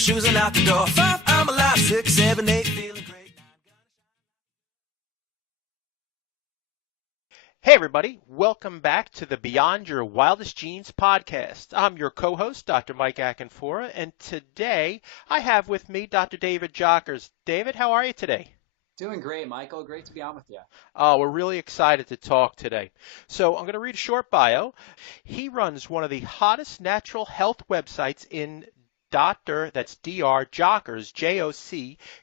shoes and out the door. 5, I'm alive. 6, 7, 8, feeling great. Hey everybody, welcome back to the Beyond Your Wildest Genes podcast. I'm your co-host, Dr. Mike Akinfora, and today I have with me Dr. David Jockers. David, how are you today? Doing great, Michael. Great to be on with you. We're really excited to talk today. So I'm going to read a short bio. He runs one of the hottest natural health websites in that's Dr. Jockers,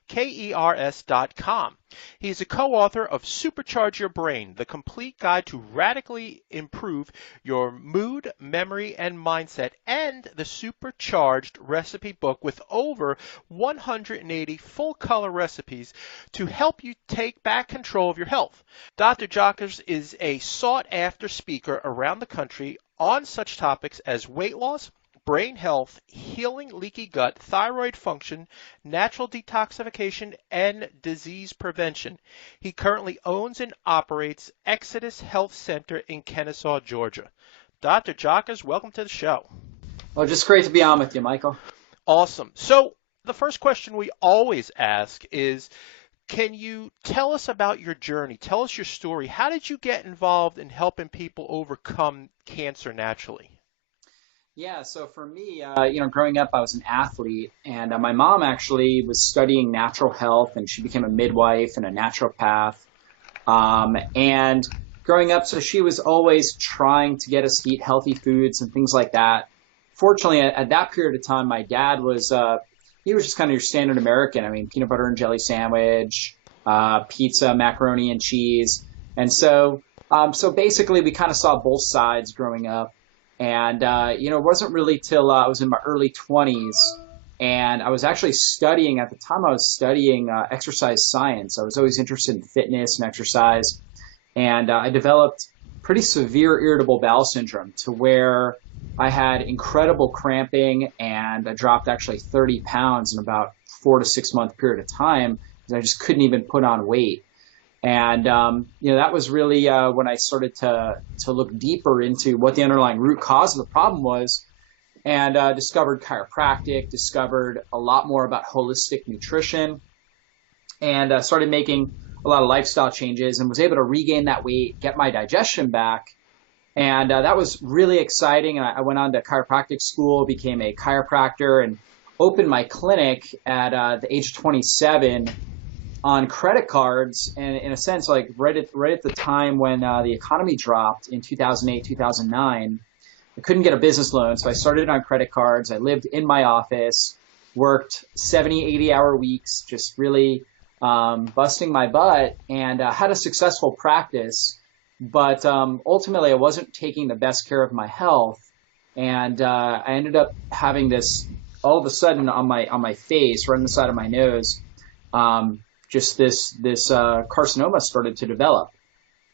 JOCKERS.com. He's a co-author of Supercharge Your Brain, the complete guide to radically improve your mood, memory, and mindset, and the Supercharged recipe book with over 180 full-color recipes to help you take back control of your health. Dr. Jockers is a sought-after speaker around the country on such topics as weight loss, brain health, healing leaky gut, thyroid function, natural detoxification, and disease prevention. He currently owns and operates Exodus Health Center in Kennesaw, Georgia. Dr. Jockers, welcome to the show. Well, just great to be on with you, Michael. Awesome. So the first question we always ask is, can you tell us about your journey? Tell us your story. How did you get involved in helping people overcome cancer naturally? Yeah, so for me, growing up, I was an athlete, and my mom actually was studying natural health, and she became a midwife and a naturopath. And growing up, so she was always trying to get us to eat healthy foods and things like that. Fortunately, at that period of time, my dad was, he was just kind of your standard American. I mean, peanut butter and jelly sandwich, pizza, macaroni and cheese. And so basically we kind of saw both sides growing up. And, it wasn't really till I was in my early 20s, and I was actually studying, at the time I was studying exercise science. I was always interested in fitness and exercise, and I developed pretty severe irritable bowel syndrome to where I had incredible cramping, and I dropped actually 30 pounds in about 4 to 6 month period of time because I just couldn't even put on weight. And, that was really when I started to look deeper into what the underlying root cause of the problem was, and discovered chiropractic, discovered a lot more about holistic nutrition, and started making a lot of lifestyle changes and was able to regain that weight, get my digestion back. And that was really exciting. And I went on to chiropractic school, became a chiropractor, and opened my clinic at the age of 27 on credit cards, and in a sense, like right at the time when the economy dropped in 2008, 2009, I couldn't get a business loan, so I started on credit cards. I lived in my office, worked 70, 80-hour weeks, just really busting my butt, and had a successful practice. But ultimately, I wasn't taking the best care of my health, and I ended up having this all of a sudden on my face, right on the side of my nose. Just this carcinoma started to develop.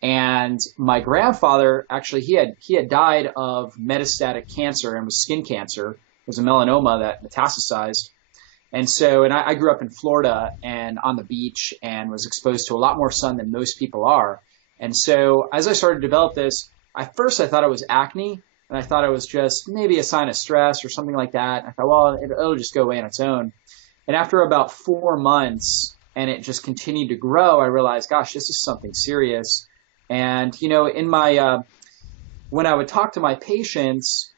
And my grandfather, actually, he had died of metastatic cancer, and was skin cancer. It was a melanoma that metastasized. And so, and I grew up in Florida and on the beach, and was exposed to a lot more sun than most people are. And so as I started to develop this, at first I thought it was acne, and I thought it was just maybe a sign of stress or something like that. And I thought, well, it'll just go away on its own. And after about 4 months, and it just continued to grow, I realized, gosh, this is something serious. And, in my, when I would talk to my patients,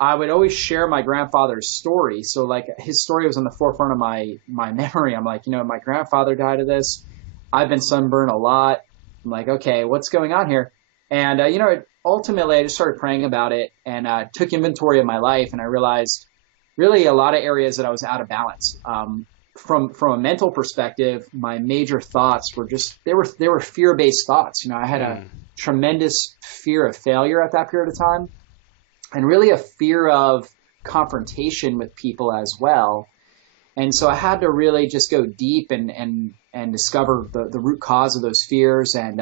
I would always share my grandfather's story. So like his story was on the forefront of my memory. I'm like, my grandfather died of this. I've been sunburned a lot. I'm like, okay, what's going on here? And, ultimately I just started praying about it, and took inventory of my life. And I realized really a lot of areas that I was out of balance. From a mental perspective, my major thoughts were just, they were fear-based thoughts. I had a tremendous fear of failure at that period of time, and really a fear of confrontation with people as well. And so I had to really just go deep and discover the root cause of those fears, and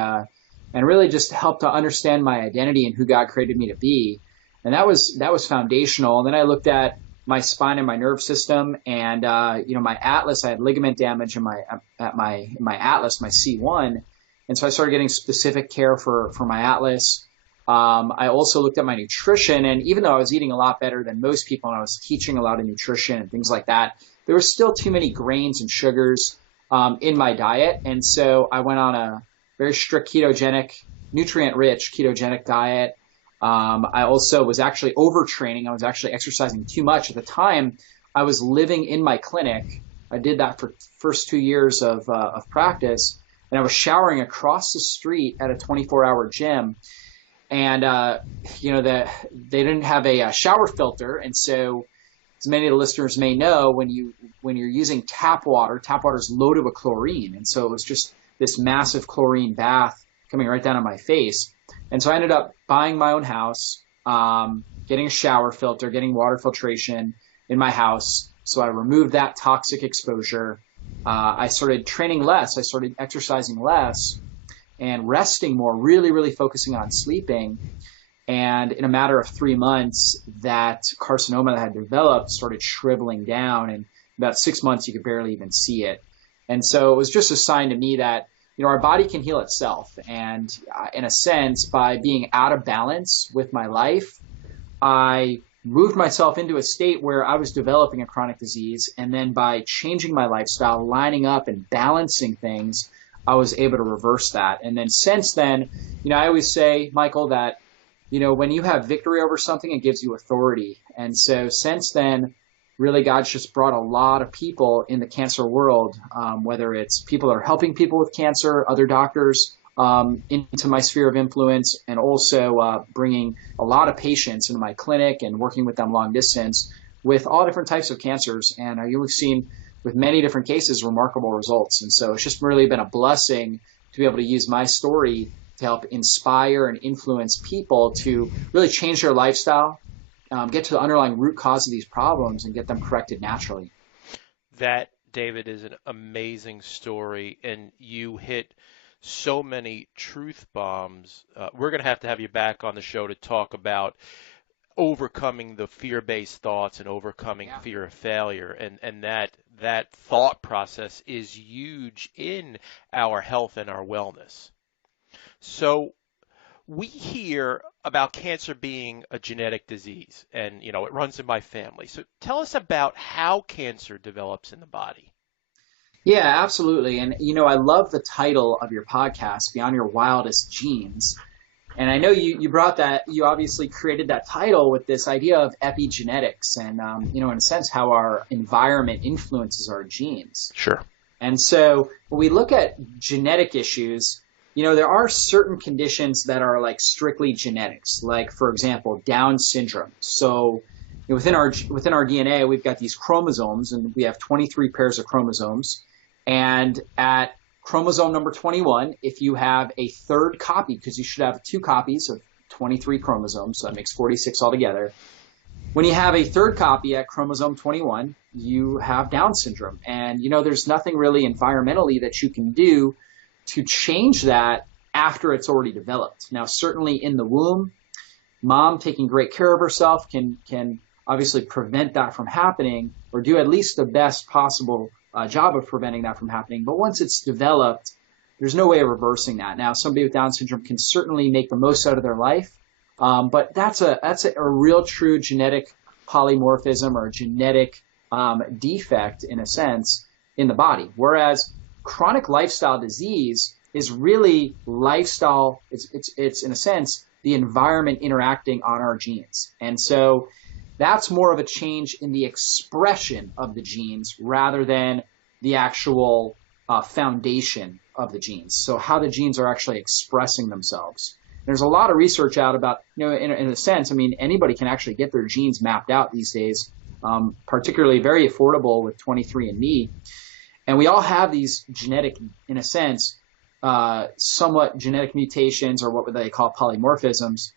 really just help to understand my identity and who God created me to be. And that was foundational. And then I looked at my spine and my nerve system, and my atlas. I had ligament damage in my atlas, my C1, and so I started getting specific care for my atlas. I also looked at my nutrition, and even though I was eating a lot better than most people and I was teaching a lot of nutrition and things like that, there was still too many grains and sugars in my diet. And so I went on a very strict ketogenic, nutrient-rich ketogenic diet. I also was actually overtraining. I was actually exercising too much. At the time, I was living in my clinic. I did that for first 2 years of practice, and I was showering across the street at a 24-hour gym. And, they didn't have a shower filter. And so, as many of the listeners may know, when you're using tap water is loaded with chlorine. And so it was just this massive chlorine bath coming right down on my face. And so I ended up buying my own house, getting a shower filter, getting water filtration in my house. So I removed that toxic exposure. I started training less. I started exercising less and resting more, really, really focusing on sleeping. And in a matter of 3 months, that carcinoma that had developed started shriveling down. And about 6 months, you could barely even see it. And so it was just a sign to me that, our body can heal itself. And in a sense, by being out of balance with my life, I moved myself into a state where I was developing a chronic disease. And then by changing my lifestyle, lining up and balancing things, I was able to reverse that. And then since then, I always say, Michael, that, when you have victory over something, it gives you authority. And so since then, really, God's just brought a lot of people in the cancer world, whether it's people that are helping people with cancer, other doctors, into my sphere of influence, and also bringing a lot of patients into my clinic and working with them long distance with all different types of cancers. And you've seen with many different cases remarkable results. And so it's just really been a blessing to be able to use my story to help inspire and influence people to really change their lifestyle, get to the underlying root cause of these problems and get them corrected naturally. That, David, is an amazing story, and you hit so many truth bombs. We're going to have you back on the show to talk about overcoming the fear-based thoughts and overcoming fear of failure, and that thought process is huge in our health and our wellness. So we hear about cancer being a genetic disease, and it runs in my family. So tell us about how cancer develops in the body. Yeah, absolutely. And I love the title of your podcast, Beyond Your Wildest Genes. And I know you brought that, you obviously created that title with this idea of epigenetics and, in a sense, how our environment influences our genes. Sure. And so when we look at genetic issues, there are certain conditions that are like strictly genetics, like, for example, Down syndrome. So within our DNA, we've got these chromosomes, and we have 23 pairs of chromosomes. And at chromosome number 21, if you have a third copy, because you should have 2 copies of 23 chromosomes, so that makes 46 altogether. When you have a third copy at chromosome 21, you have Down syndrome. And, there's nothing really environmentally that you can do to change that after it's already developed. Now, certainly in the womb, mom taking great care of herself can obviously prevent that from happening, or do at least the best possible job of preventing that from happening. But once it's developed, there's no way of reversing that. Now, somebody with Down syndrome can certainly make the most out of their life, but that's a real true genetic polymorphism or a genetic defect, in a sense, in the body. Whereas chronic lifestyle disease is really lifestyle. It's in a sense the environment interacting on our genes, and so that's more of a change in the expression of the genes rather than the actual foundation of the genes. So how the genes are actually expressing themselves. There's a lot of research out about, in a sense, anybody can actually get their genes mapped out these days, particularly very affordable with 23andMe. And we all have these genetic, in a sense, somewhat genetic mutations, or what they call polymorphisms,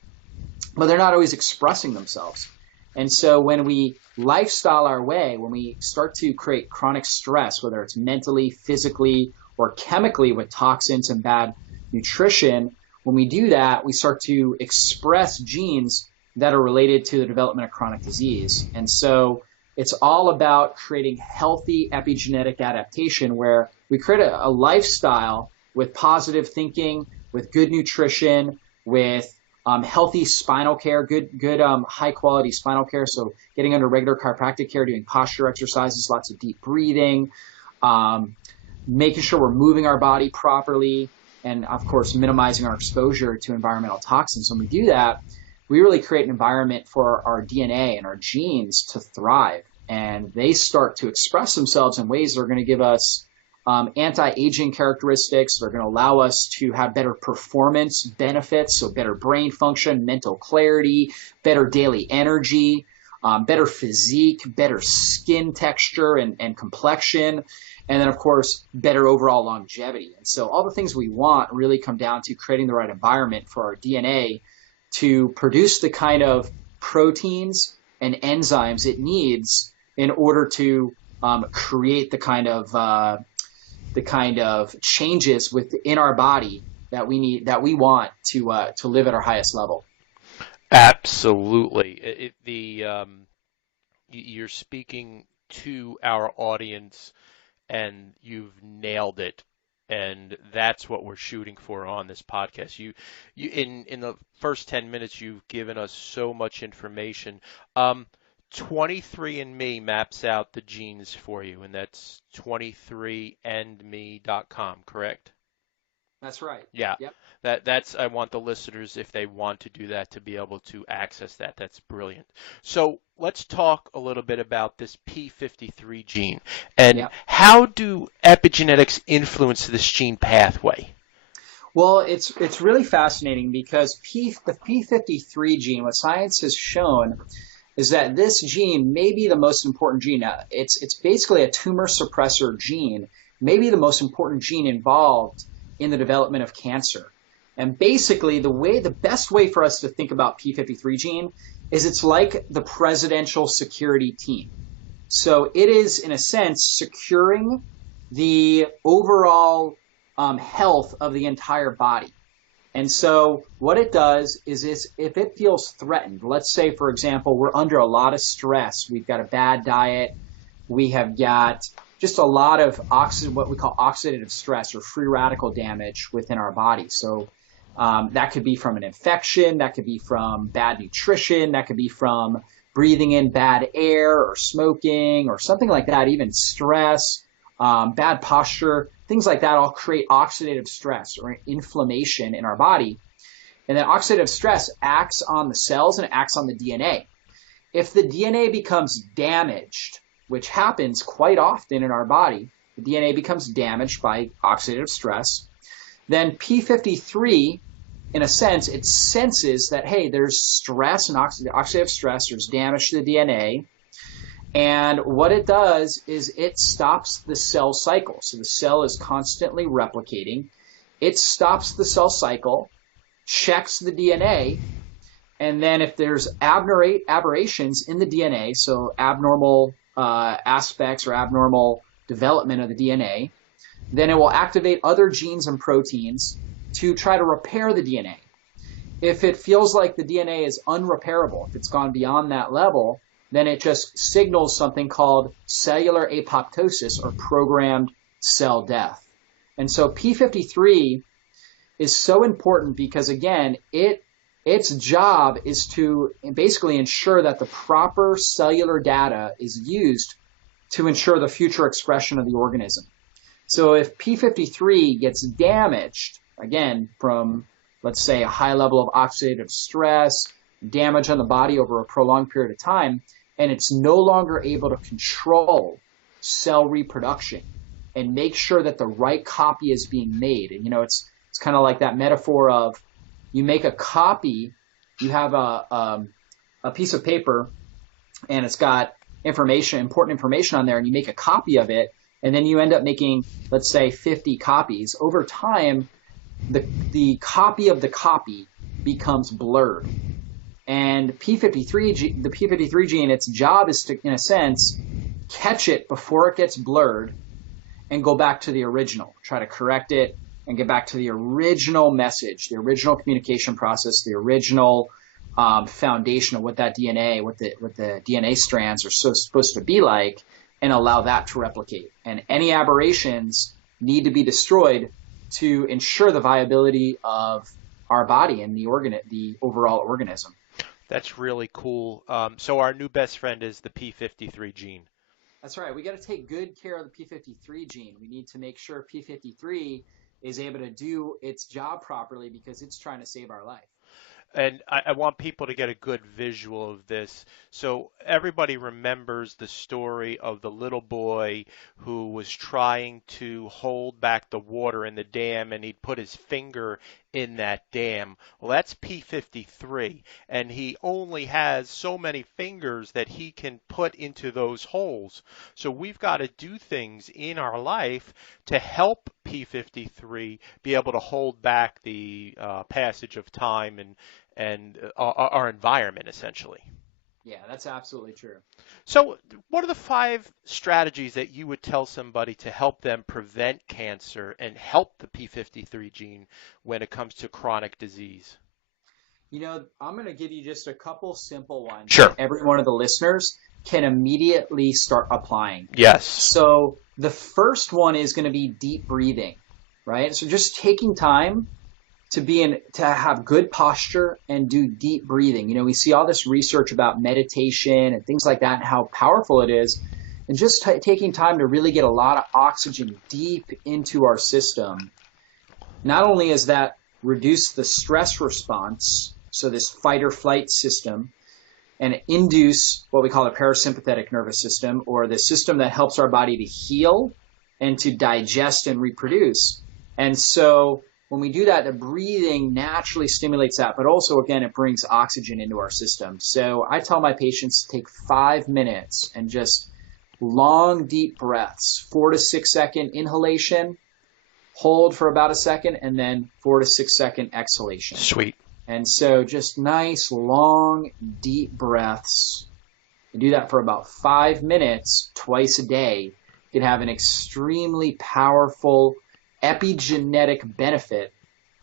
but they're not always expressing themselves. And so when we lifestyle our way, when we start to create chronic stress, whether it's mentally, physically, or chemically with toxins and bad nutrition, when we do that, we start to express genes that are related to the development of chronic disease. And so it's all about creating healthy epigenetic adaptation where we create a lifestyle with positive thinking, with good nutrition, with healthy spinal care, good high quality spinal care. So getting under regular chiropractic care, doing posture exercises, lots of deep breathing, making sure we're moving our body properly, and of course minimizing our exposure to environmental toxins. When we do that, we really create an environment for our DNA and our genes to thrive, and they start to express themselves in ways that are going to give us anti-aging characteristics that are going to allow us to have better performance benefits, so better brain function, mental clarity, better daily energy, better physique, better skin texture and complexion, and then, of course, better overall longevity. And so all the things we want really come down to creating the right environment for our DNA to produce the kind of proteins and enzymes it needs in order to create the kind of changes within our body that we need, that we want to live at our highest level. Absolutely. You're speaking to our audience, and you've nailed it. And that's what we're shooting for on this podcast. You in the first 10 minutes, you've given us so much information. 23andMe maps out the genes for you, and that's 23andme.com, correct? That's right. Yeah. Yep. That's I want the listeners, if they want to do that, to be able to access that. That's brilliant. So let's talk a little bit about this P53 gene and Yep. how do epigenetics influence this gene pathway? Well, it's really fascinating because the P53 gene, what science has shown is that this gene may be the most important gene. Now, it's basically a tumor suppressor gene, maybe the most important gene involved in the development of cancer. And basically, the best way for us to think about P53 gene is it's like the presidential security team. So it is, in a sense, securing the overall health of the entire body. And so what it does is if it feels threatened, let's say, for example, we're under a lot of stress, we've got a bad diet, we have got just a lot of what we call oxidative stress or free radical damage within our body. So that could be from an infection, that could be from bad nutrition, that could be from breathing in bad air or smoking or something like that, even stress, bad posture, things like that all create oxidative stress or inflammation in our body. And then oxidative stress acts on the cells and it acts on the DNA. If the DNA becomes damaged, which happens quite often in our body, the DNA becomes damaged by oxidative stress, then P53, in a sense, it senses that, hey, there's stress and oxidative stress, there's damage to the DNA, and what it does is it stops the cell cycle. So the cell is constantly replicating. It stops the cell cycle, checks the DNA, and then if there's aberrations in the DNA, so abnormal aspects or abnormal development of the DNA, then it will activate other genes and proteins to try to repair the DNA. If it feels like the DNA is unrepairable, if it's gone beyond that level, then it just signals something called cellular apoptosis or programmed cell death. And so P53 is so important because, again, its job is to basically ensure that the proper cellular data is used to ensure the future expression of the organism. So if P53 gets damaged, again, from, let's say, a high level of oxidative stress, damage on the body over a prolonged period of time, and it's no longer able to control cell reproduction and make sure that the right copy is being made. And, it's kind of like that metaphor of you make a copy, you have a piece of paper, and it's got important information on there, and you make a copy of it, and then you end up making, let's say, 50 copies. Over time, the copy of the copy becomes blurred. And the P53 gene, its job is to, in a sense, catch it before it gets blurred and go back to the original, try to correct it and get back to the original message, the original communication process, the original foundation of what that DNA, what the DNA strands are supposed to be like, and allow that to replicate. And any aberrations need to be destroyed to ensure the viability of our body and the overall organism. That's really cool. So our new best friend is the P53 gene. That's right. We got to take good care of the P53 gene. We need to make sure P53 is able to do its job properly because it's trying to save our life. And I want people to get a good visual of this. So everybody remembers the story of the little boy who was trying to hold back the water in the dam, and he'd put his finger in that dam. Well, that's P53, and he only has so many fingers that he can put into those holes. So we've got to do things in our life to help P53 be able to hold back the passage of time and our environment, essentially. Yeah, that's absolutely true. So what are the 5 strategies that you would tell somebody to help them prevent cancer and help the P53 gene when it comes to chronic disease? I'm going to give you just a couple simple ones. Sure. That every one of the listeners can immediately start applying. Yes. So the first one is going to be deep breathing, right? So just taking time to have good posture and do deep breathing. We see all this research about meditation and things like that and how powerful it is. And just taking time to really get a lot of oxygen deep into our system. Not only is that reduce the stress response, so this fight or flight system, and induce what we call the parasympathetic nervous system, or the system that helps our body to heal and to digest and reproduce. And so when we do that, the breathing naturally stimulates that, but also, again, it brings oxygen into our system. So I tell my patients to take 5 minutes and just long, deep breaths, 4 to 6 second inhalation, hold for about a second, and then 4 to 6 second exhalation. Sweet. And so just nice, long, deep breaths. You do that for about 5 minutes twice a day. You can have an extremely powerful epigenetic benefit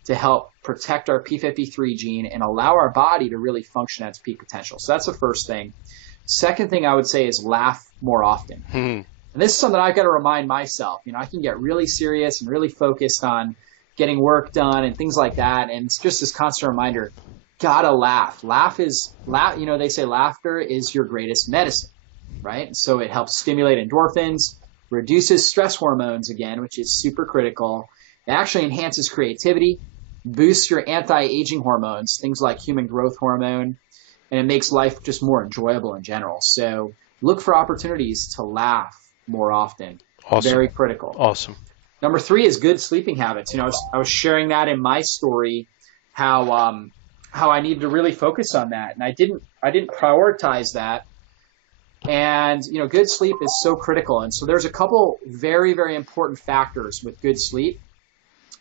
to help protect our P53 gene and allow our body to really function at its peak potential. So that's the first thing. Second thing I would say is laugh more often. And this is something I've got to remind myself. I can get really serious and really focused on getting work done and things like that. And it's just this constant reminder, gotta laugh. They say laughter is your greatest medicine, right? So it helps stimulate endorphins, reduces stress hormones again, which is super critical. It actually enhances creativity, boosts your anti-aging hormones, things like human growth hormone, and it makes life just more enjoyable in general. So look for opportunities to laugh more often. Awesome. Very critical. Awesome. Number 3 is good sleeping habits. I was sharing that in my story, how I needed to really focus on that, and I didn't prioritize that. And good sleep is so critical. And so there's a couple very, very important factors with good sleep.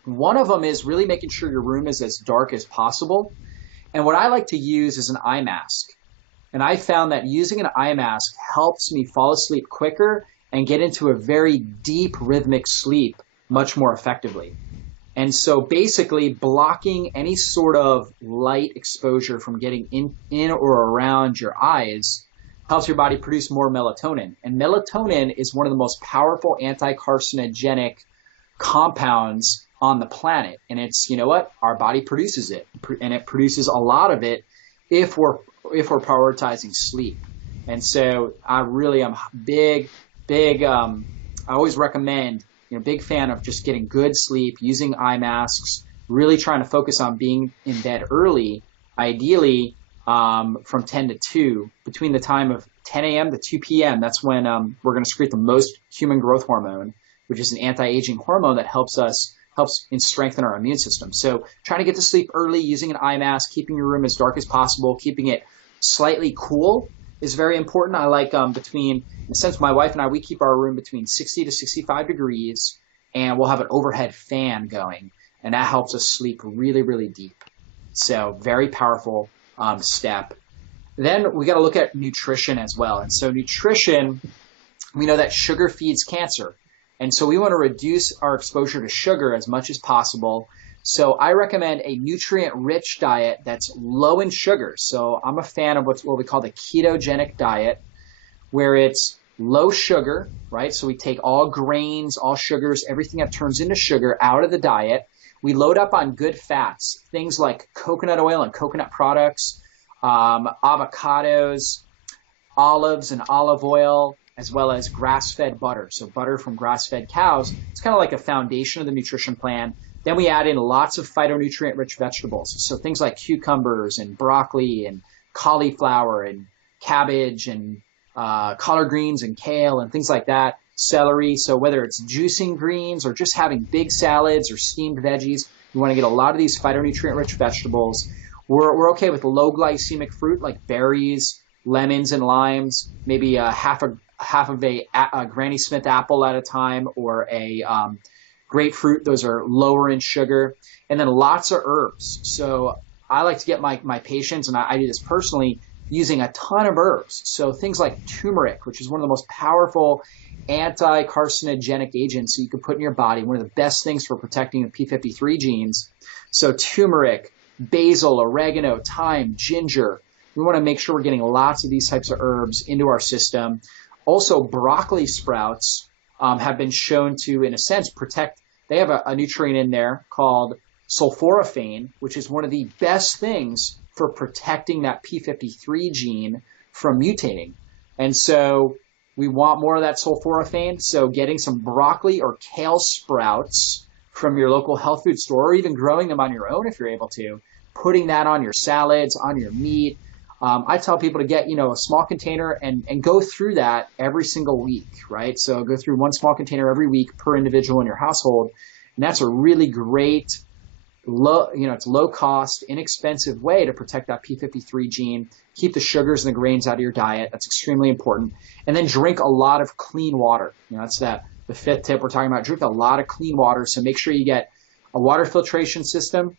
One of them is really making sure your room is as dark as possible. And what I like to use is an eye mask. And I found that using an eye mask helps me fall asleep quicker and get into a very deep rhythmic sleep much more effectively. And so basically blocking any sort of light exposure from getting in or around your eyes helps your body produce more melatonin. And melatonin is one of the most powerful anti-carcinogenic compounds on the planet. And it's, our body produces it, and it produces a lot of it if we're prioritizing sleep. And so I really am big, I always recommend, big fan of just getting good sleep, using eye masks, really trying to focus on being in bed early, ideally from 10 to 2, between the time of 10 a.m. to 2 p.m. That's when we're going to secrete the most human growth hormone, which is an anti-aging hormone that helps strengthen our immune system. So trying to get to sleep early, using an eye mask, keeping your room as dark as possible, keeping it slightly cool is very important. I like in a sense, my wife and I, we keep our room between 60 to 65 degrees, and we'll have an overhead fan going, and that helps us sleep really, really deep. So very powerful step. Then we got to look at nutrition as well. And so nutrition, we know that sugar feeds cancer. And so we want to reduce our exposure to sugar as much as possible. So I recommend a nutrient-rich diet that's low in sugar. So I'm a fan of what we call the ketogenic diet, where it's low sugar, right? So we take all grains, all sugars, everything that turns into sugar out of the diet. We load up on good fats, things like coconut oil and coconut products, avocados, olives and olive oil, as well as grass-fed butter. So butter from grass-fed cows. It's kind of like a foundation of the nutrition plan. Then we add in lots of phytonutrient-rich vegetables. So things like cucumbers and broccoli and cauliflower and cabbage and collard greens and kale and things like that. Celery. So whether it's juicing greens or just having big salads or steamed veggies, we want to get a lot of these phytonutrient-rich vegetables. We're okay with low glycemic fruit like berries, lemons and limes, maybe half of a Granny Smith apple at a time, or a grapefruit. Those are lower in sugar. And then lots of herbs. So I like to get my patients, and I do this personally, using a ton of herbs. So things like turmeric, which is one of the most powerful anti-carcinogenic agents you can put in your body, one of the best things for protecting the P53 genes. So turmeric, basil, oregano, thyme, ginger. We want to make sure we're getting lots of these types of herbs into our system. Also, broccoli sprouts have been shown to, in a sense, protect. They have a nutrient in there called sulforaphane, which is one of the best things for protecting that P53 gene from mutating. And so we want more of that sulforaphane. So getting some broccoli or kale sprouts from your local health food store, or even growing them on your own if you're able to, putting that on your salads, on your meat. I tell people to get, a small container and go through that every single week, right? So go through one small container every week per individual in your household. And that's a really great, it's low cost, inexpensive way to protect that P53 gene, keep the sugars and the grains out of your diet. That's extremely important. And then drink a lot of clean water. That's the fifth tip we're talking about. Drink a lot of clean water. So make sure you get a water filtration system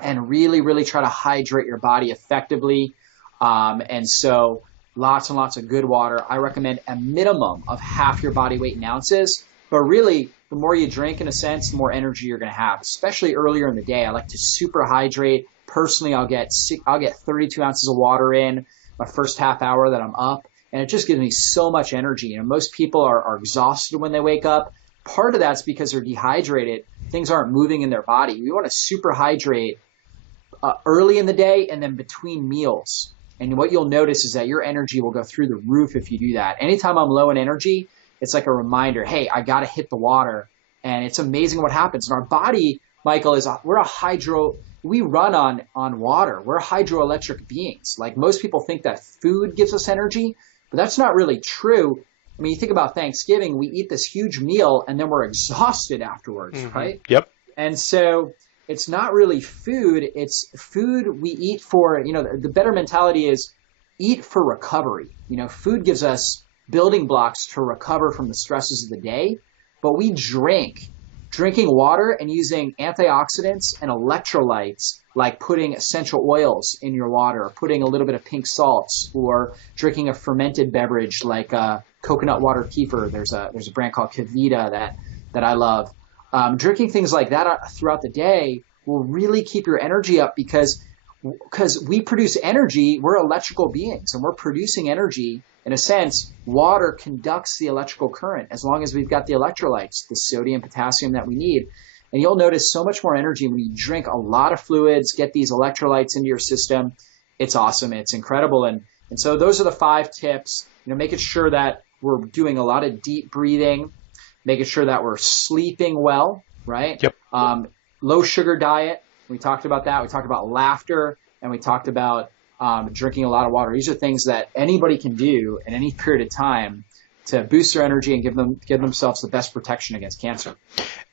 and really, really try to hydrate your body effectively. And so lots and lots of good water. I recommend a minimum of half your body weight in ounces, but really the more you drink, in a sense, the more energy you're going to have, especially earlier in the day. I like to super hydrate. Personally, I'll get 32 ounces of water in my first half hour that I'm up, and it just gives me so much energy. Most people are exhausted when they wake up. Part of that's because they're dehydrated. Things aren't moving in their body. We want to super hydrate early in the day and then between meals. And what you'll notice is that your energy will go through the roof if you do that. Anytime I'm low in energy, it's like a reminder, hey, I got to hit the water. And it's amazing what happens. And our body, Michael, we run on water. We're hydroelectric beings. Like, most people think that food gives us energy, but that's not really true. I mean, you think about Thanksgiving, we eat this huge meal and then we're exhausted afterwards, right? Yep. And so it's not really food. It's food we eat for, the better mentality is eat for recovery. Food gives us building blocks to recover from the stresses of the day, but we drinking water and using antioxidants and electrolytes, like putting essential oils in your water, or putting a little bit of pink salts, or drinking a fermented beverage like coconut water kefir. There's a brand called Kavita that I love. Drinking things like that throughout the day will really keep your energy up because we produce energy. We're electrical beings, and we're producing energy. In a sense, water conducts the electrical current as long as we've got the electrolytes, the sodium, potassium that we need. And you'll notice so much more energy when you drink a lot of fluids, get these electrolytes into your system. It's awesome. It's incredible. And so those are the 5 tips. Making sure that we're doing a lot of deep breathing, making sure that we're sleeping well, right? Yep. Low sugar diet. We talked about that. We talked about laughter, and we talked about drinking a lot of water. These are things that anybody can do in any period of time to boost their energy and give themselves the best protection against cancer.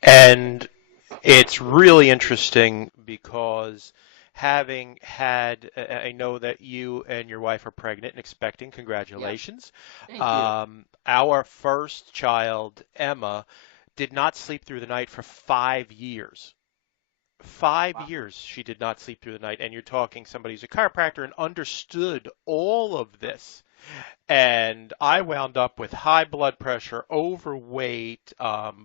And it's really interesting because having had, I know that you and your wife are pregnant and expecting. Congratulations. Yep. Thank you. Our first child, Emma, did not sleep through the night for 5 years. 5 years she did not sleep through the night. And you're talking somebody who's a chiropractor and understood all of this. And I wound up with high blood pressure, overweight,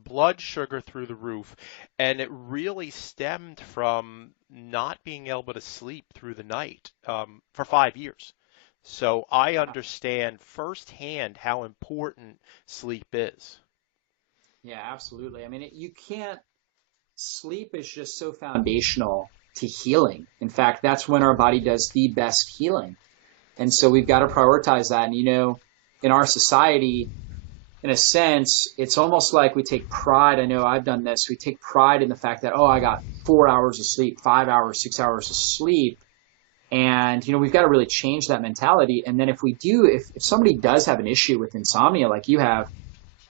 blood sugar through the roof. And it really stemmed from not being able to sleep through the night for 5 years. So I understand firsthand how important sleep is. Yeah, absolutely. I mean, you can't sleep is just so foundational to healing. In fact, that's when our body does the best healing. And so we've got to prioritize that. And, in our society, in a sense, it's almost like we take pride. I know I've done this. We take pride in the fact that, oh, I got 4 hours of sleep, 5 hours, 6 hours of sleep. And, we've got to really change that mentality. And then if somebody does have an issue with insomnia like you have,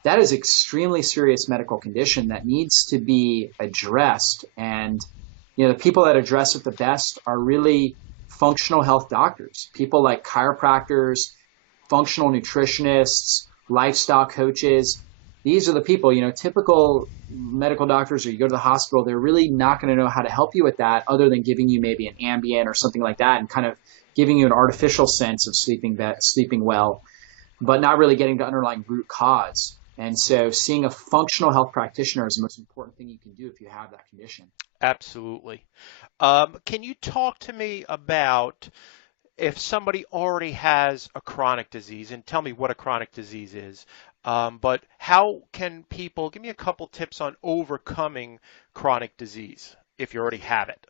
that is extremely serious medical condition that needs to be addressed. And, the people that address it the best are really functional health doctors, people like chiropractors, functional nutritionists, lifestyle coaches. These are the people, typical medical doctors, or you go to the hospital, they're really not going to know how to help you with that other than giving you maybe an Ambien or something like that and kind of giving you an artificial sense of sleeping well, but not really getting to underlying root cause. And so seeing a functional health practitioner is the most important thing you can do if you have that condition. Absolutely. Can you talk to me about if somebody already has a chronic disease, and tell me what a chronic disease is, but how can people, give me a couple tips on overcoming chronic disease if you already have it?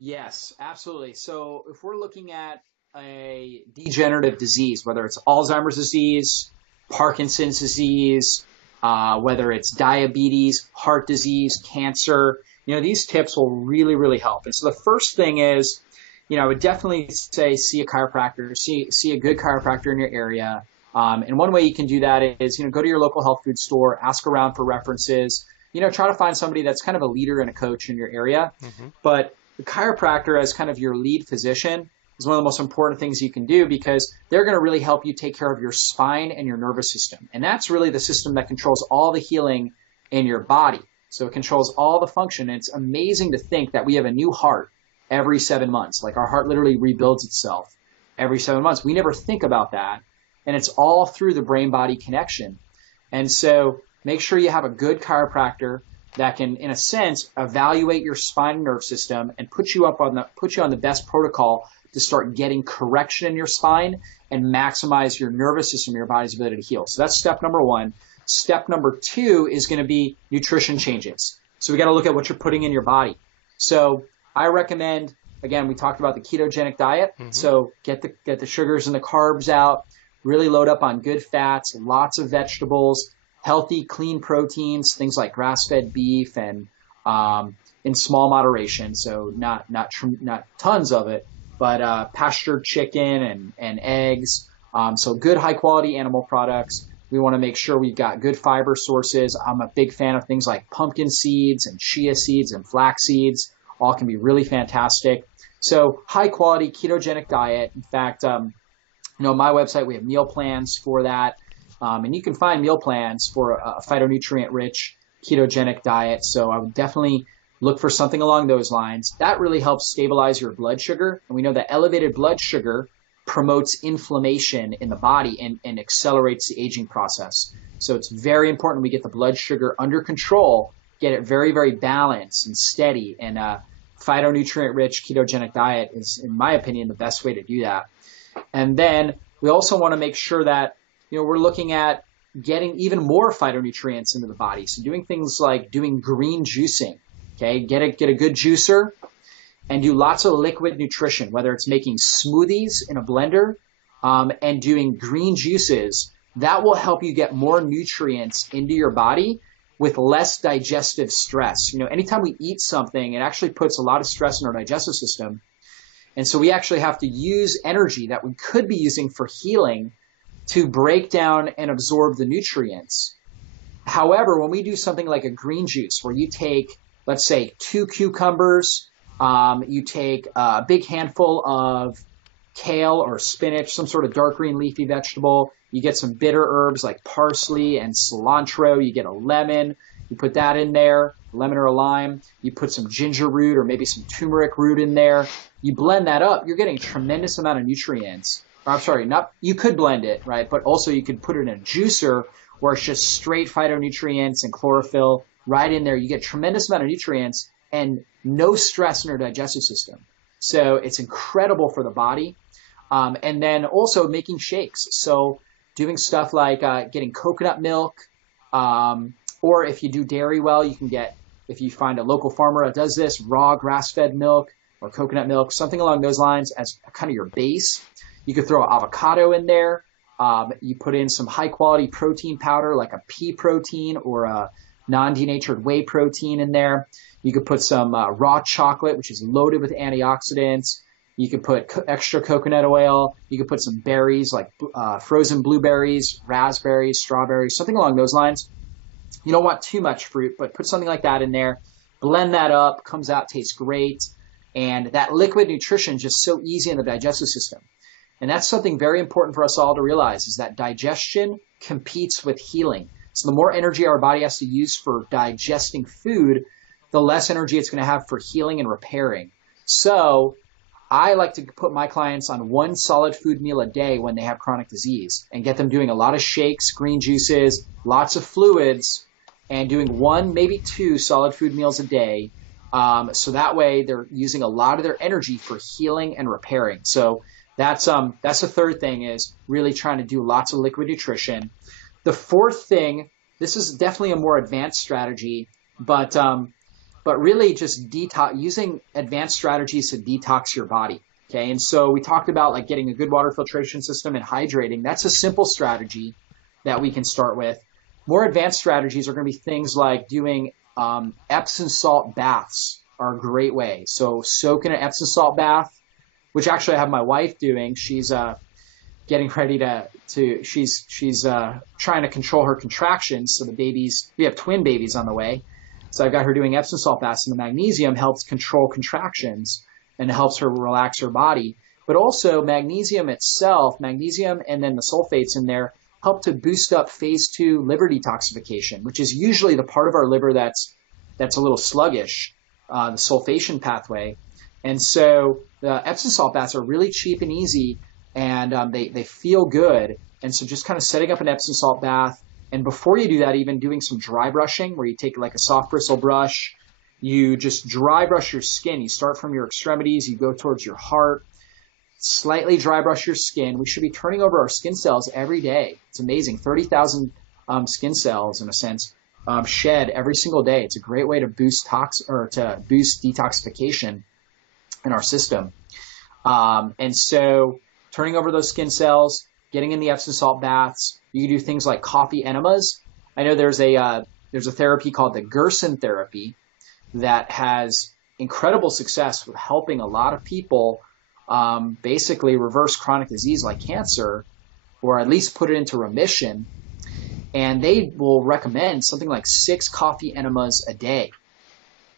Yes, absolutely. So if we're looking at a degenerative disease, whether it's Alzheimer's disease, Parkinson's disease, whether it's diabetes, heart disease, cancer, these tips will really, really help. And so the first thing is, I would definitely say see a chiropractor, see a good chiropractor in your area. And one way you can do that is, go to your local health food store, ask around for references, try to find somebody that's kind of a leader and a coach in your area. Mm-hmm. But the chiropractor as kind of your lead physician is one of the most important things you can do because they're going to really help you take care of your spine and your nervous system. And that's really the system that controls all the healing in your body. So it controls all the function. And it's amazing to think that we have a new heart every 7 months. Like our heart literally rebuilds itself every 7 months. We never think about that. And it's all through the brain-body connection. And so make sure you have a good chiropractor that can, in a sense, evaluate your spine and nerve system and put you on the best protocol to start getting correction in your spine and maximize your nervous system, your body's ability to heal. So that's step number one. Step number two is going to be nutrition changes. So we got to look at what you're putting in your body. So I recommend, again, we talked about the ketogenic diet. Mm-hmm. So get the sugars and the carbs out, really load up on good fats, lots of vegetables, healthy, clean proteins, things like grass-fed beef and in small moderation. So not tons of it, but pastured chicken and eggs. So good high quality animal products. We want to make sure we've got good fiber sources. I'm a big fan of things like pumpkin seeds and chia seeds and flax seeds. All can be really fantastic. So high quality ketogenic diet. In fact, my website, we have meal plans for that. And you can find meal plans for a phytonutrient rich ketogenic diet. So I would definitely look for something along those lines. That really helps stabilize your blood sugar. And we know that elevated blood sugar promotes inflammation in the body and accelerates the aging process. So it's very important we get the blood sugar under control, get it very, very balanced and steady. And phytonutrient-rich ketogenic diet is, in my opinion, the best way to do that. And then we also want to make sure that, we're looking at getting even more phytonutrients into the body. So doing things like doing green juicing, okay? Get a good juicer and do lots of liquid nutrition, whether it's making smoothies in a blender and doing green juices. That will help you get more nutrients into your body with less digestive stress. Anytime we eat something, it actually puts a lot of stress in our digestive system. And so we actually have to use energy that we could be using for healing to break down and absorb the nutrients. However, when we do something like a green juice where you take, let's say, 2 cucumbers, you take a big handful of kale or spinach, some sort of dark green leafy vegetable. You get some bitter herbs like parsley and cilantro. You get a lemon. You put that in there, lemon or a lime. You put some ginger root or maybe some turmeric root in there. You blend that up. You're getting a tremendous amount of nutrients. You could blend it, right? But also you could put it in a juicer where it's just straight phytonutrients and chlorophyll right in there. You get a tremendous amount of nutrients and no stress in our digestive system. So it's incredible for the body. And then also making shakes. So doing stuff like getting coconut milk, or if you do dairy well, you can get if you find a local farmer that does this, raw grass-fed milk or coconut milk, something along those lines as kind of your base. You could throw avocado in there. You put in some high-quality protein powder like a pea protein or a non-denatured whey protein in there. You could put some raw chocolate, which is loaded with antioxidants. You could put extra coconut oil. You could put some berries like frozen blueberries, raspberries, strawberries, something along those lines. You don't want too much fruit, but put something like that in there. Blend that up, comes out, tastes great. And that liquid nutrition is just so easy in the digestive system. And that's something very important for us all to realize, is that digestion competes with healing. So the more energy our body has to use for digesting food, the less energy it's going to have for healing and repairing. So I like to put my clients on one solid food meal a day when they have chronic disease and get them doing a lot of shakes, green juices, lots of fluids, and doing one, maybe two solid food meals a day. So that way they're using a lot of their energy for healing and repairing. So that's the third thing, is really trying to do lots of liquid nutrition. The fourth thing, this is definitely a more advanced strategy, but really just using advanced strategies to detox your body. Okay. And so we talked about like getting a good water filtration system and hydrating. That's a simple strategy that we can start with. More advanced strategies are going to be things like doing Epsom salt baths are a great way. So soak in an Epsom salt bath, which actually I have my wife doing. She's getting ready she's trying to control her contractions. So we have twin babies on the way. So I've got her doing Epsom salt baths, and the magnesium helps control contractions and helps her relax her body. But also magnesium itself, magnesium and then the sulfates in there, help to boost up phase 2 liver detoxification, which is usually the part of our liver that's a little sluggish, the sulfation pathway. And so the Epsom salt baths are really cheap and easy, and they feel good. And so just kind of setting up an Epsom salt bath, and before you do that, even doing some dry brushing where you take like a soft bristle brush, you just dry brush your skin. You start from your extremities, you go towards your heart, slightly dry brush your skin. We should be turning over our skin cells every day. It's amazing. 30,000 skin cells, in a sense, shed every single day. It's a great way to boost detoxification in our system. And so turning over those skin cells, getting in the Epsom salt baths. You can do things like coffee enemas. I know there's a therapy called the Gerson therapy that has incredible success with helping a lot of people basically reverse chronic disease like cancer, or at least put it into remission. And they will recommend something like 6 coffee enemas a day.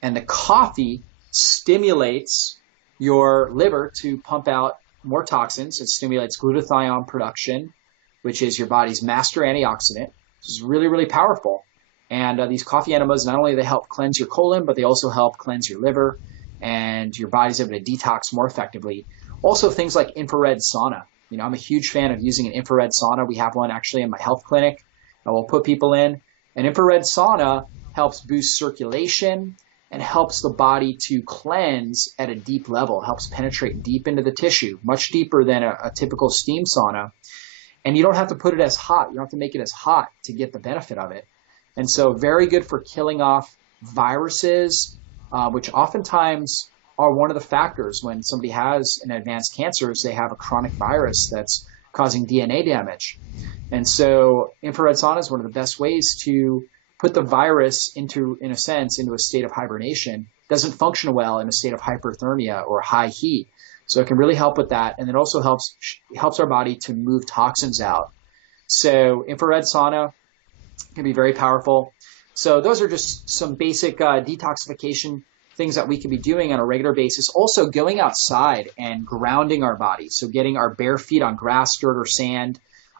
And the coffee stimulates your liver to pump out more toxins. It stimulates glutathione production, which is your body's master antioxidant. This is really, really powerful. And these coffee enemas, not only do they help cleanse your colon, but they also help cleanse your liver, and your body's able to detox more effectively. Also, things like infrared sauna. You know, I'm a huge fan of using an infrared sauna. We have one actually in my health clinic that we'll put people in. An infrared sauna helps boost circulation and helps the body to cleanse at a deep level, helps penetrate deep into the tissue, much deeper than a typical steam sauna. And you don't have to put it as hot. You don't have to make it as hot to get the benefit of it. And so very good for killing off viruses, which oftentimes are one of the factors when somebody has an advanced cancer, is they have a chronic virus that's causing DNA damage. And so infrared sauna is one of the best ways to put the virus into a state of hibernation. It doesn't function well in a state of hyperthermia or high heat. So it can really help with that. And it also helps our body to move toxins out. So infrared sauna can be very powerful. So those are just some basic detoxification things that we can be doing on a regular basis. Also going outside and grounding our body. So getting our bare feet on grass, dirt, or sand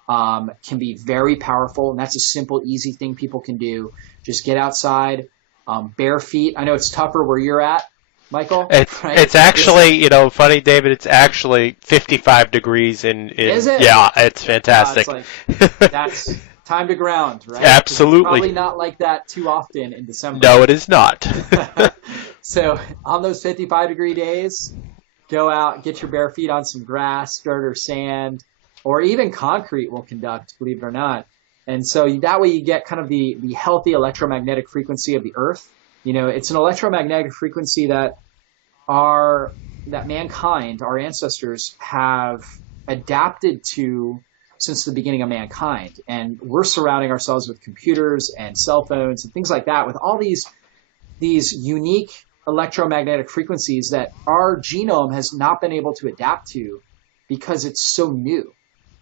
can be very powerful. And that's a simple, easy thing people can do. Just get outside, bare feet. I know it's tougher where you're at, Michael. It's actually, funny, David, it's actually 55 degrees Is it? Yeah, it's fantastic. That's time to ground, right? Absolutely. It's probably not like that too often in December. No, it is not. So on those 55-degree days, go out, get your bare feet on some grass, dirt, or sand, or even concrete will conduct, believe it or not. And so that way you get kind of the healthy electromagnetic frequency of the earth. It's an electromagnetic frequency that mankind, our ancestors, have adapted to since the beginning of mankind. And we're surrounding ourselves with computers and cell phones and things like that, with all these unique electromagnetic frequencies that our genome has not been able to adapt to because it's so new.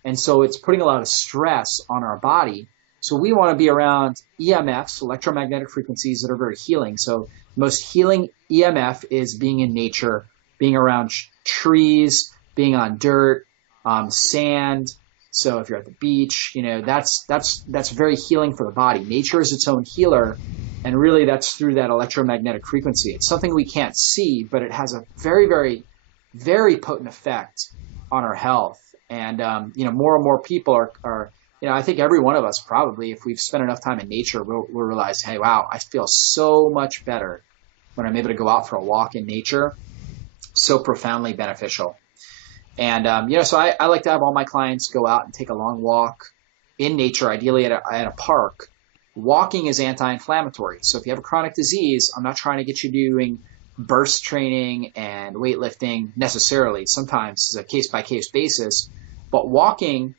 And so it's putting a lot of stress on our body. So we want to be around EMFs, electromagnetic frequencies that are very healing. So the most healing EMF is being in nature, being around trees, being on dirt, sand. So if you're at the beach, that's very healing for the body. Nature is its own healer. And really that's through that electromagnetic frequency. It's something we can't see, but it has a very, very, very potent effect on our health. And, more and more people are I think every one of us probably, if we've spent enough time in nature, we'll realize, hey, wow, I feel so much better when I'm able to go out for a walk in nature. So profoundly beneficial. And, so I like to have all my clients go out and take a long walk in nature, ideally at a park. Walking is anti-inflammatory. So if you have a chronic disease, I'm not trying to get you doing burst training and weightlifting necessarily. Sometimes it's a case-by-case basis. But walking,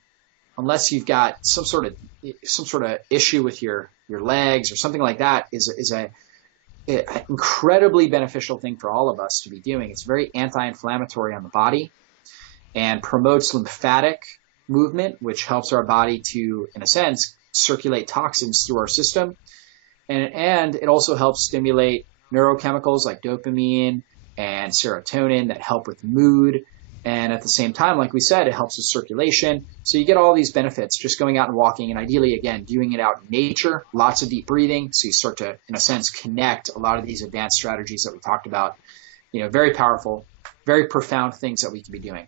unless you've got some sort of issue with your legs or something like that, is a incredibly beneficial thing for all of us to be doing. It's very anti-inflammatory on the body and promotes lymphatic movement, which helps our body to, in a sense, circulate toxins through our system. And it also helps stimulate neurochemicals like dopamine and serotonin that help with mood. And at the same time, like we said, it helps with circulation. So you get all these benefits just going out and walking, and ideally, again, doing it out in nature, lots of deep breathing. So you start to, in a sense, connect a lot of these advanced strategies that we talked about. Very powerful, very profound things that we can be doing.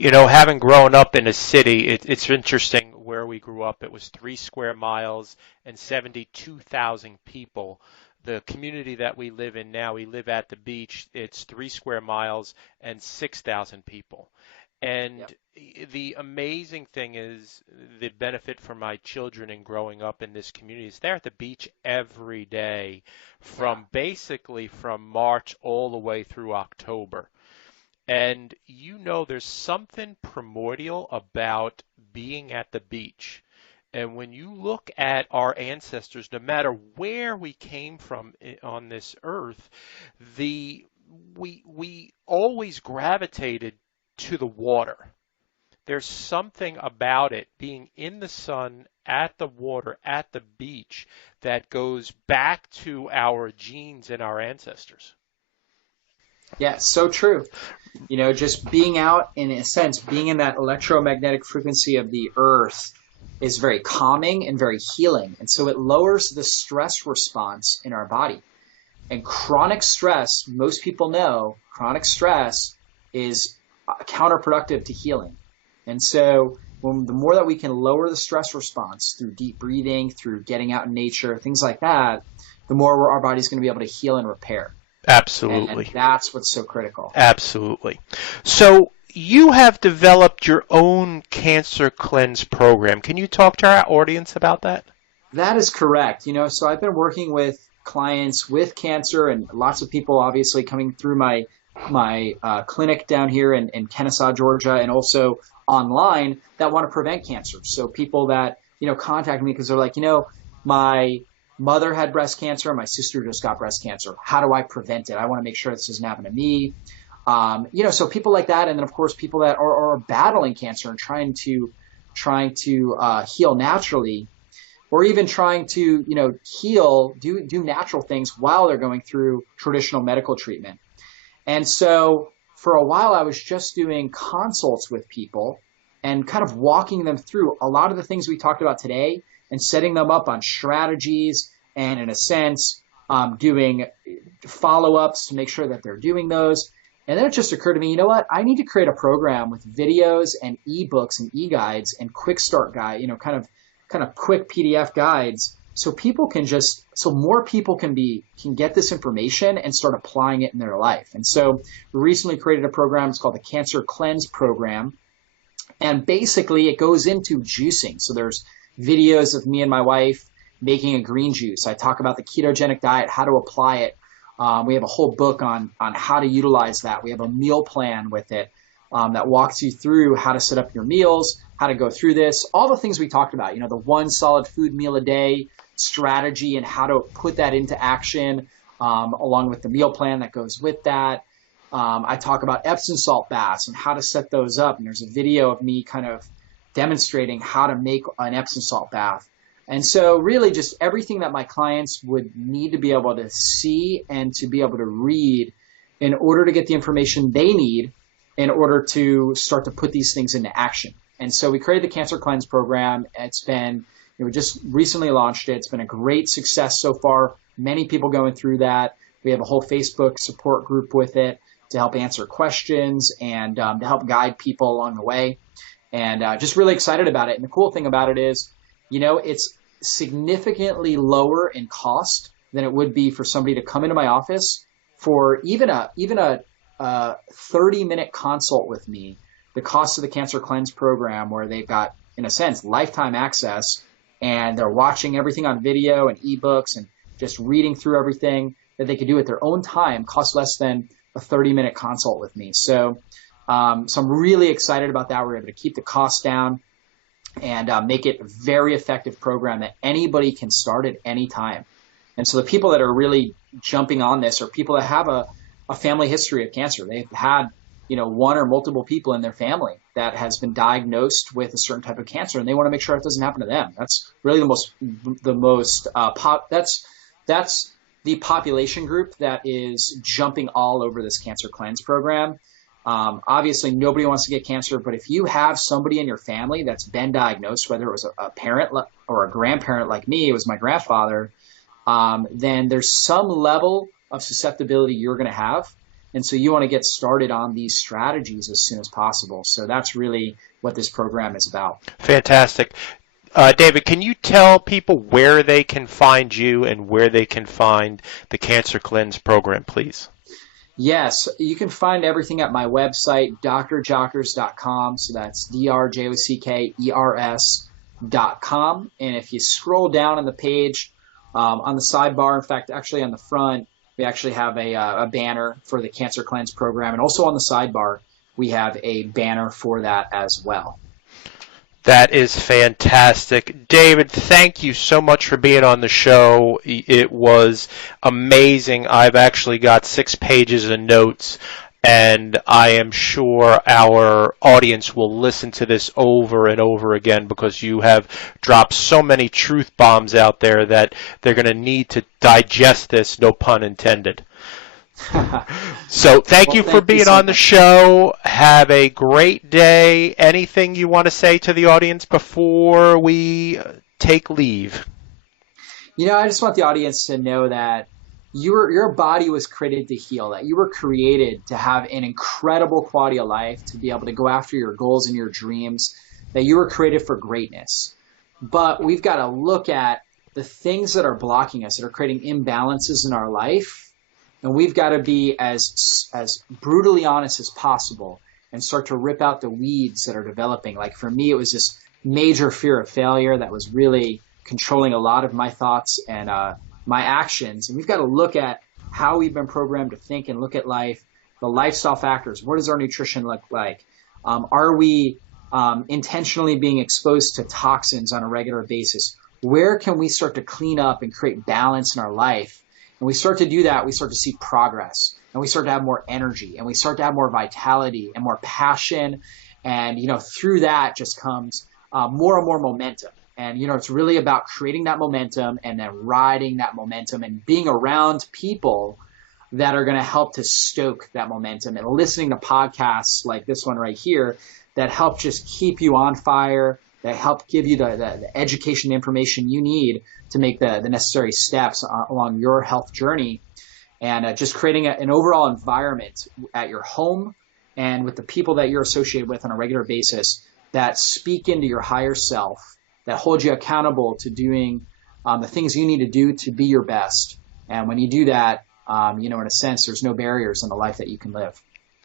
Having grown up in a city, it's interesting where we grew up. It was 3 square miles and 72,000 people. The community that we live in now, we live at the beach. It's 3 square miles and 6,000 people. And the amazing thing is the benefit for my children in growing up in this community is they're at the beach every day basically from March all the way through October. And there's something primordial about being at the beach. And when you look at our ancestors, no matter where we came from on this earth, we always gravitated to the water. There's something about it, being in the sun, at the water, at the beach, that goes back to our genes and our ancestors. Yeah, so true. Just being out, in a sense, being in that electromagnetic frequency of the earth is very calming and very healing. And so it lowers the stress response in our body. And chronic stress, most people know, chronic stress is counterproductive to healing. And so the more that we can lower the stress response through deep breathing, through getting out in nature, things like that, the more our body's going to be able to heal and repair. Absolutely. And that's what's so critical. Absolutely. So you have developed your own cancer cleanse program. Can you talk to our audience about that? That is correct. So I've been working with clients with cancer and lots of people obviously coming through my clinic down here in Kennesaw, Georgia, and also online that want to prevent cancer. So people that, contact me because they're like, my mother had breast cancer, my sister just got breast cancer. How do I prevent it? I want to make sure this doesn't happen to me. So people like that, and then of course people that are battling cancer and trying to heal naturally, or even trying to heal, do natural things while they're going through traditional medical treatment. And so for a while I was just doing consults with people and kind of walking them through a lot of the things we talked about today and setting them up on strategies and, in a sense, doing follow-ups to make sure that they're doing those. And then it just occurred to me, I need to create a program with videos and ebooks and e-guides and quick start guide, kind of quick PDF guides, so more people can get this information and start applying it in their life. And so we recently created a program. It's called the Cancer Cleanse Program. And basically it goes into juicing. So there's videos of me and my wife making a green juice. I talk about the ketogenic diet, how to apply it. We have a whole book on how to utilize that. We have a meal plan with it that walks you through how to set up your meals, how to go through this, all the things we talked about, the one solid food meal a day strategy and how to put that into action along with the meal plan that goes with that. I talk about Epsom salt baths and how to set those up. And there's a video of me kind of demonstrating how to make an Epsom salt bath. And so really just everything that my clients would need to be able to see and to be able to read in order to get the information they need in order to start to put these things into action. And so we created the Cancer Cleanse program. It's been, we just recently launched it. It's been a great success so far. Many people going through that. We have a whole Facebook support group with it to help answer questions and to help guide people along the way. And just really excited about it. And the cool thing about it is, it's significantly lower in cost than it would be for somebody to come into my office for even a 30-minute consult with me. The cost of the Cancer Cleanse program, where they've got, in a sense, lifetime access, and they're watching everything on video and ebooks and just reading through everything that they could do at their own time, costs less than a 30-minute consult with me. So I'm really excited about that. We're able to keep the cost down and make it a very effective program that anybody can start at any time. And so the people that are really jumping on this are people that have a family history of cancer. They've had, one or multiple people in their family that has been diagnosed with a certain type of cancer, and they want to make sure it doesn't happen to them. That's really that's the population group that is jumping all over this Cancer Cleanse program. Obviously, nobody wants to get cancer, but if you have somebody in your family that's been diagnosed, whether it was a parent or a grandparent like me, it was my grandfather, then there's some level of susceptibility you're going to have. And so you want to get started on these strategies as soon as possible. So that's really what this program is about. Fantastic. David, can you tell people where they can find you and where they can find the Cancer Cleanse program, please? Yes, you can find everything at my website, drjockers.com. So that's drjockers.com. And if you scroll down on the page, on the sidebar, in fact, actually on the front, we actually have a banner for the Cancer Cleanse program. And also on the sidebar, we have a banner for that as well. That is fantastic. David, thank you so much for being on the show. It was amazing. I've actually got 6 pages of notes, and I am sure our audience will listen to this over and over again because you have dropped so many truth bombs out there that they're going to need to digest this, no pun intended. So thank you for being on the show. Have a great day. Anything you want to say to the audience before we take leave? I just want the audience to know that your body was created to heal, that you were created to have an incredible quality of life, to be able to go after your goals and your dreams, that you were created for greatness. But we've got to look at the things that are blocking us, that are creating imbalances in our life. And we've got to be as brutally honest as possible and start to rip out the weeds that are developing. Like for me, it was this major fear of failure that was really controlling a lot of my thoughts and my actions. And we've got to look at how we've been programmed to think and look at life, the lifestyle factors. What does our nutrition look like? Are we intentionally being exposed to toxins on a regular basis? Where can we start to clean up and create balance in our life? And we start to do that, we start to see progress, and we start to have more energy, and we start to have more vitality and more passion. And, through that just comes more and more momentum. And, it's really about creating that momentum and then riding that momentum and being around people that are going to help to stoke that momentum, and listening to podcasts like this one right here that help just keep you on fire, that help give you the education, the information you need to make the necessary steps along your health journey, and just creating an overall environment at your home and with the people that you're associated with on a regular basis that speak into your higher self, that hold you accountable to doing the things you need to do to be your best. And when you do that, in a sense, there's no barriers in the life that you can live.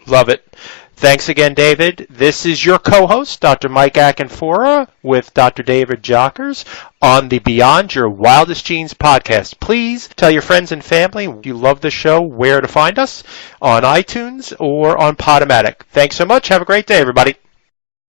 Love it. Thanks again, David. This is your co-host, Dr. Mike Akinfora, with Dr. David Jockers on the Beyond Your Wildest Genes podcast. Please tell your friends and family you love the show, where to find us, on iTunes or on Podomatic. Thanks so much. Have a great day, everybody.